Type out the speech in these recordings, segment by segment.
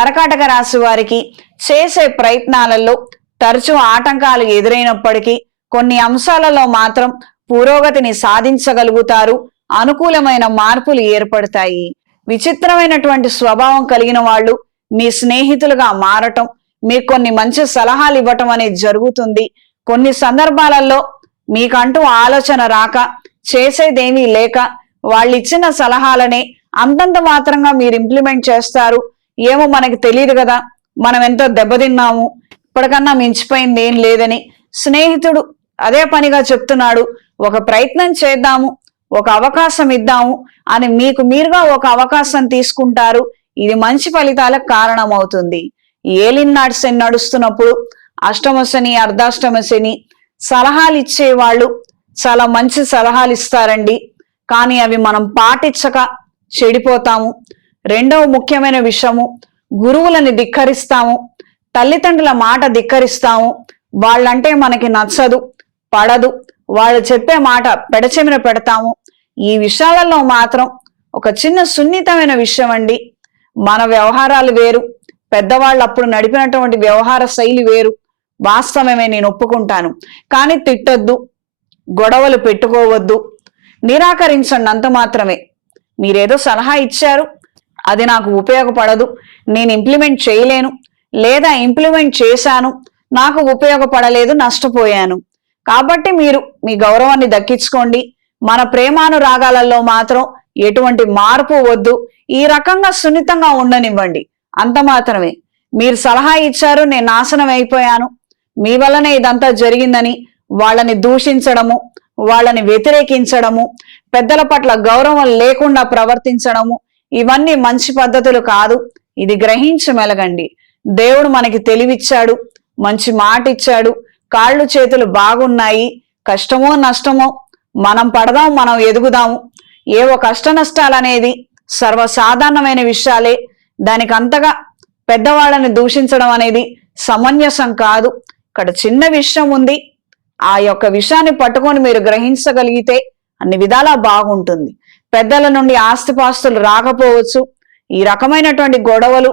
కర్కాటక రాశి వారికి చేసే ప్రయత్నాలలో తరచూ ఆటంకాలు ఎదురైనప్పటికీ కొన్ని అంశాలలో మాత్రం పురోగతిని సాధించగలుగుతారు. అనుకూలమైన మార్పులు ఏర్పడతాయి. విచిత్రమైనటువంటి స్వభావం కలిగిన వాళ్ళు మీ స్నేహితులుగా మారటం మీకు కొన్ని మంచి సలహాలు ఇవ్వటం అనేది జరుగుతుంది. కొన్ని సందర్భాలలో మీకంటూ ఆలోచన రాక చేసేదేమీ లేక వాళ్ళు ఇచ్చిన సలహాలనే అంతంత మాత్రంగా మీరు ఇంప్లిమెంట్ చేస్తారు. ఏమో మనకి తెలియదు కదా. మనం ఎంతో దెబ్బతిన్నాము. ఇప్పటికన్నా మించిపోయింది ఏం లేదని స్నేహితుడు అదే పనిగా చెప్తున్నాడు. ఒక ప్రయత్నం చేద్దాము. ఒక అవకాశం ఇద్దాము అని మీకు మీరుగా ఒక అవకాశం తీసుకుంటారు. ఇది మంచి ఫలితాలకు కారణమవుతుంది. ఏలినాటి శని నడుస్తున్నప్పుడు అష్టమ శని అర్ధాష్టమ శని సలహాలు ఇచ్చేవాళ్ళు చాలా మంచి సలహాలు ఇస్తారండి. కానీ అవి మనం పాటించక చెడిపోతాము. రెండవ ముఖ్యమైన విషయము గురువులని ధిక్కరిస్తాము తల్లిదండ్రుల మాట ధిక్కరిస్తాము. వాళ్ళంటే మనకి నచ్చదు పడదు. వాళ్ళు చెప్పే మాట పెడచెమిన పెడతాము. ఈ విషయాలలో మాత్రం ఒక చిన్న సున్నితమైన విషయం అండి మన వ్యవహారాలు వేరు పెద్దవాళ్ళు అప్పుడు నడిపినటువంటి వ్యవహార శైలి వేరు. వాస్తవమే నేను ఒప్పుకుంటాను. కానీ తిట్టొద్దు గొడవలు పెట్టుకోవద్దు నిరాకరించండి అంత మాత్రమే. మీరేదో సలహా ఇచ్చారు అది నాకు ఉపయోగపడదు. నేను ఇంప్లిమెంట్ చేయలేను. లేదా ఇంప్లిమెంట్ చేశాను. నాకు ఉపయోగపడలేదు నష్టపోయాను. కాబట్టి మీరు మీ గౌరవాన్ని దక్కించుకోండి. మన ప్రేమానురాగాలలో మాత్రం ఎటువంటి మార్పు వద్దు. ఈ రకంగా సున్నితంగా ఉండనివ్వండి. అంత మాత్రమే. మీరు సలహా ఇచ్చారు నేను నాశనం అయిపోయాను. మీ వల్లనే ఇదంతా జరిగిందని వాళ్ళని దూషించడము వాళ్ళని వ్యతిరేకించడము పెద్దల పట్ల గౌరవం లేకుండా ప్రవర్తించడము ఇవన్నీ మంచి పద్ధతులు కాదు. ఇది గ్రహించమెలగండి దేవుడు మనకి తెలివిచ్చాడు మంచి మాట ఇచ్చాడు కాళ్ళు చేతులు బాగున్నాయి కష్టమో నష్టమో మనం పడదాం మనం ఎదుగుదాము ఏవో కష్ట నష్టాలు అనేది సర్వసాధారణమైన విషయాలే. దానికి అంతగా పెద్దవాళ్ళని దూషించడం అనేది సమంజసం కాదు. ఇక్కడ చిన్న విషయం ఉంది. ఆ యొక్క విషయాన్ని పట్టుకొని మీరు గ్రహించగలిగితే అన్ని విధాలా బాగుంటుంది. పెద్దల నుండి ఆస్తిపాస్తులు రాకపోవచ్చు. ఈ రకమైనటువంటి గొడవలు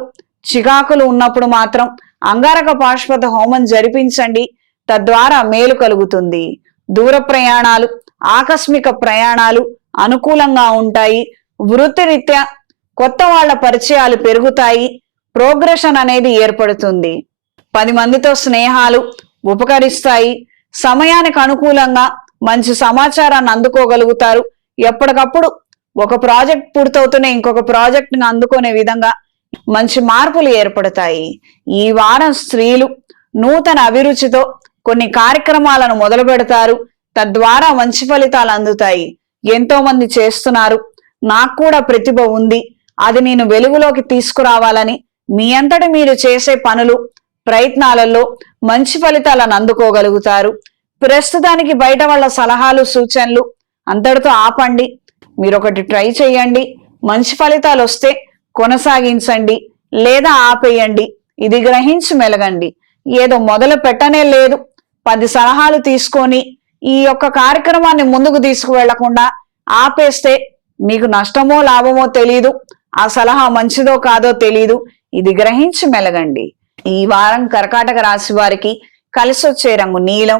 చికాకులు ఉన్నప్పుడు మాత్రం అంగారక పాశ్వత హోమం జరిపించండి. తద్వారా మేలు కలుగుతుంది. దూర ప్రయాణాలు ఆకస్మిక ప్రయాణాలు అనుకూలంగా ఉంటాయి. వృత్తిరీత్యా కొత్త వాళ్ళ పరిచయాలు పెరుగుతాయి. ప్రోగ్రెషన్ అనేది ఏర్పడుతుంది. పది మందితో స్నేహాలు ఉపకరిస్తాయి. సమయానికి అనుకూలంగా మంచి సమాచారాన్ని అందుకోగలుగుతారు. ఎప్పటికప్పుడు ఒక ప్రాజెక్ట్ పూర్తవుతూనే ఇంకొక ప్రాజెక్ట్ని అందుకునే విధంగా మంచి మార్పులు ఏర్పడతాయి. ఈ వారం స్త్రీలు నూతన అభిరుచితో కొన్ని కార్యక్రమాలను మొదలు పెడతారు. తద్వారా మంచి ఫలితాలు అందుతాయి. ఎంతో మంది చేస్తున్నారు. నాకు కూడా ప్రతిభ ఉంది. అది నేను వెలుగులోకి తీసుకురావాలని మీ అంతటి మీరు చేసే పనులు ప్రయత్నాలలో మంచి ఫలితాలను అందుకోగలుగుతారు. ప్రస్తుతానికి బయట వాళ్ళ సలహాలు సూచనలు అంతటితో ఆపండి. మీరు ఒకటి ట్రై చేయండి మంచి ఫలితాలు వస్తే కొనసాగించండి. లేదా ఆపేయండి. ఇది గ్రహించి మెలగండి. ఏదో మొదలు పెట్టనే లేదు. పది సలహాలు తీసుకొని ఈ యొక్క కార్యక్రమాన్ని ముందుకు తీసుకువెళ్ళకుండా ఆపేస్తే మీకు నష్టమో లాభమో తెలియదు ఆ సలహా మంచిదో కాదో తెలియదు ఇది గ్రహించి మెలగండి. ఈ వారం కర్కాటక రాశి వారికి కలిసొచ్చే రంగు నీలం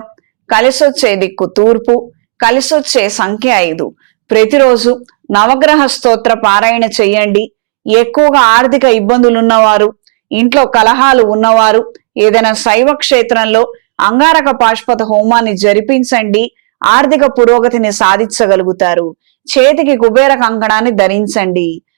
కలిసొచ్చే దిక్కు తూర్పు కలిసొచ్చే సంఖ్య ఐదు. ప్రతిరోజు నవగ్రహ స్తోత్ర పారాయణ చేయండి ఎక్కువగా ఆర్థిక ఇబ్బందులు ఉన్నవారు ఇంట్లో కలహాలు ఉన్నవారు ఏదైనా శైవ క్షేత్రంలో అంగారక పాష్పత హోమాన్ని జరిపించండి. ఆర్థిక పురోగతిని సాధించగలుగుతారు. చేతికి కుబేర కంకణాన్ని ధరించండి.